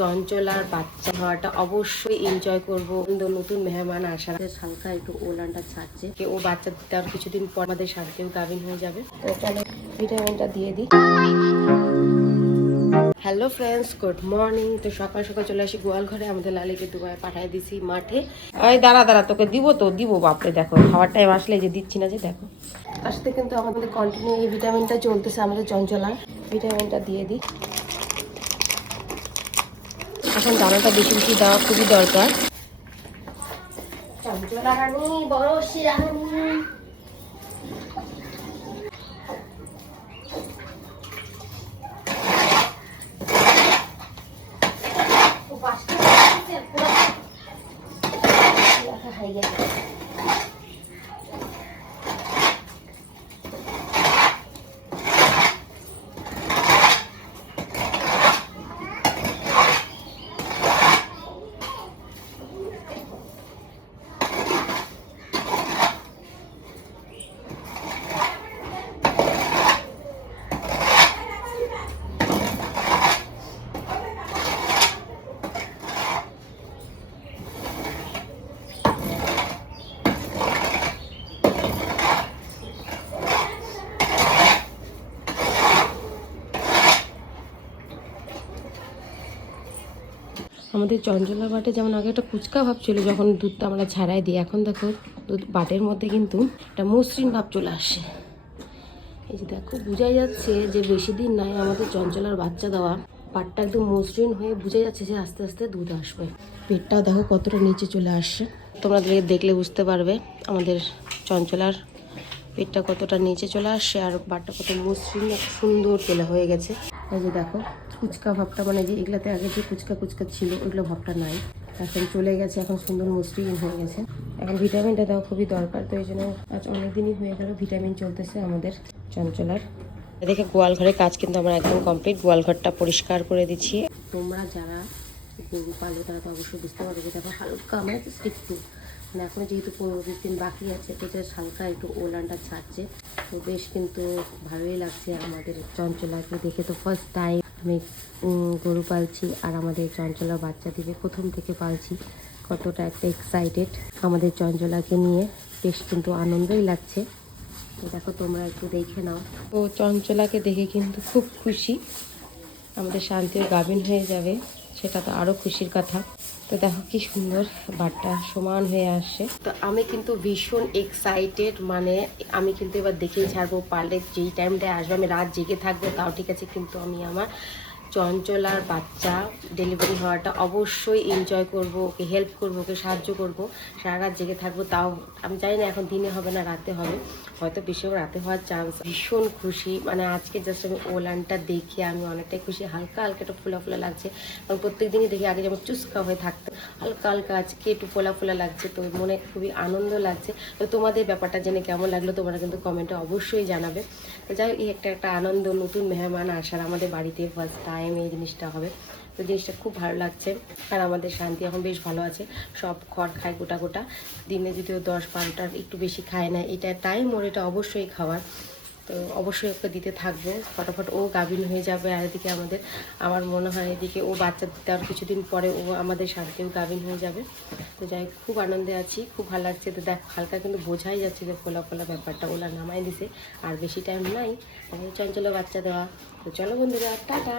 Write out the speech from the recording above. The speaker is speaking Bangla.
চঞ্চলার বাচ্চা হওয়াটা অবশ্যই এনজয় করবো। নতুন মেহমান আসার হালকা একটু ওলানটা ছাড়ছে, ও বাচ্চা দিতে আর কিছুদিন পর আমাদের শান্তিও গাভিন হয়ে যাবে। তো চলো ভিটামিনটা দিয়ে দিই। Hello friends, good morning. তো সকাল সকাল চলে আসি গোয়াল ঘরে, আমাদের লালিকে দুবাই পাঠিয়ে দিছি মাঠে। ওই দাঁড়া তোকে দিব বাপরে, দেখো খাওয়ার টাইম আসলে যে দিচ্ছি না, যে দেখো তার সাথে কিন্তু আমাদের কন্টিনিউ এই ভিটামিনটা চলতেছে আমাদের চঞ্চলা। ভিটামিনটা দিয়ে দিই। এখন দানাটা বেশি বেশি দেওয়া খুবই দরকার। চঞ্চলা রানী, বড় শিরানি। আমাদের চঞ্চলা বাটে যেমন আগে একটা কুচকা ভাব ছিল যখন দুধটা আমরা ছাড়াই দিই, এখন দেখো দুধ বাটের মধ্যে কিন্তু একটা মসৃণ ভাব চলে আসে। এই যে দেখো, বোঝাই যাচ্ছে যে বেশি দিন নাই আমাদের চঞ্চলার বাচ্চা দেওয়া। পাটটা একদম মসৃণ হয়ে বোঝা যাচ্ছে যে আস্তে আস্তে দুধ আসবে। পেটটাও দেখো কতটা নিচে চলে আসছে, তোমরা দেখলে বুঝতে পারবে আমাদের চঞ্চলার পেটটা কতটা নিচে চলে আসছে আর বাটটা কত মসৃণ সুন্দর চলে হয়ে গেছে। এই যে দেখো কুচকা ভাবটা, মানে যে এগুলাতে আগে যে কুচকা কুচকা ছিল ওইগুলো ভাবটা নাই, এখন চলে গেছে, এখন সুন্দর মসৃণ হয়ে গেছে। এখন ভিটামিনটা দেওয়া খুবই দরকার, তো এই জন্য আজ অনেকদিনই হয়ে গেল ভিটামিন চলতেছে আমাদের চঞ্চলার। দেখে গোয়াল ঘরের কাজ কিন্তু আমরা একদম কমপ্লিট, গোয়াল ঘরটা পরিষ্কার করে দিচ্ছি। তোমরা যারা গরু পালো তারা তো অবশ্যই বুঝতে পারবে যে দেখো হালকা মানে একটু, মানে এখনো যেহেতু 15-20 দিন বাকি আছে, তো জাস্ট হালকা একটু ওলানটা ছাড়ছে। তো বেশ কিন্তু ভালোই লাগছে আমাদের চঞ্চলাকে দেখে। তো ফার্স্ট টাইম আমি গরু পালছি আর আমাদের চঞ্চলা বাচ্চা দিবে, প্রথম থেকে পালছি, কতটা একটা এক্সাইটেড আমাদের চঞ্চলাকে নিয়ে, বেশ কিন্তু আনন্দই লাগছে। তো দেখো তোমরা একটু দেখে নাও। তো চঞ্চলাকে দেখে কিন্তু খুব খুশি, আমাদের শান্তিও গাভিন হয়ে যাবে, সেটা তো আরও খুশির কথা। তো দেখো কি সুন্দর বাটটা সমান হয়ে আসছে। তো আমি কিন্তু ভীষণ এক্সাইটেড, মানে আমি কিন্তু এবার দেখেই ছাড়বো, পারলে যেই টাইমটায় আসবে আমি রাত জেগে থাকবো তাও ঠিক আছে, কিন্তু আমি আমার চঞ্চলার বাচ্চা ডেলিভারি হওয়াটা অবশ্যই এনজয় করব, ওকে হেল্প করব, ওকে সাহায্য করব, সারা রাত জেগে থাকবো। তাও আমি জানি না এখন দিনে হবে না রাতে হবে, হয়তো বেশিও রাতে হওয়ার চান্স। ভীষণ খুশি, মানে আজকে জাস্ট আমি ওলানটা দেখে আমি অনেকটাই খুশি, হালকা হালকা একটু ফোলা ফোলা লাগছে, কারণ প্রত্যেক দিনই দেখি আগে যেমন চুস্কা হয়ে থাকতো, হালকা হালকা আজকে একটু ফোলা ফোলা লাগছে, তো মনে খুবই আনন্দ লাগছে। তো তোমাদের ব্যাপারটা জেনে কেমন লাগলো তোমরা কিন্তু কমেন্টে অবশ্যই জানাবে। তো যাই হোক, এই একটা আনন্দ, নতুন মেহমান আসার আমাদের বাড়িতে ফার্স্ট টাইম এই জিনিসটা হবে, তো জিনিসটা খুব ভালো লাগছে। আর আমাদের শান্তি এখন বেশ ভালো আছে, সব খড় খায় গোটা গোটা, দিনে যদিও 10-12টার একটু বেশি খায় না, এটা টাইম ওর এটা অবশ্যই খাওয়ার, তো অবশ্যই ওকে দিতে থাকবো। ফটাফট ও গাভিন হয়ে যাবে, আর এদিকে আমার মনে হয় এদিকে ও বাচ্চা দিতে আর কিছুদিন পরে ও আমাদের শান্তিও গাভিন হয়ে যাবে। তো যাই খুব আনন্দে আছি, খুব ভালো লাগছে। তো দেখ হালকা কিন্তু বোঝাই যাচ্ছে যে ফোলা ফোলা ব্যাপারটা, ওলা নামাই দিছে, আর বেশি টাইম নাই চঞ্চলা বাচ্চা দেওয়া। তো চলো বন্ধুরা, টাটা।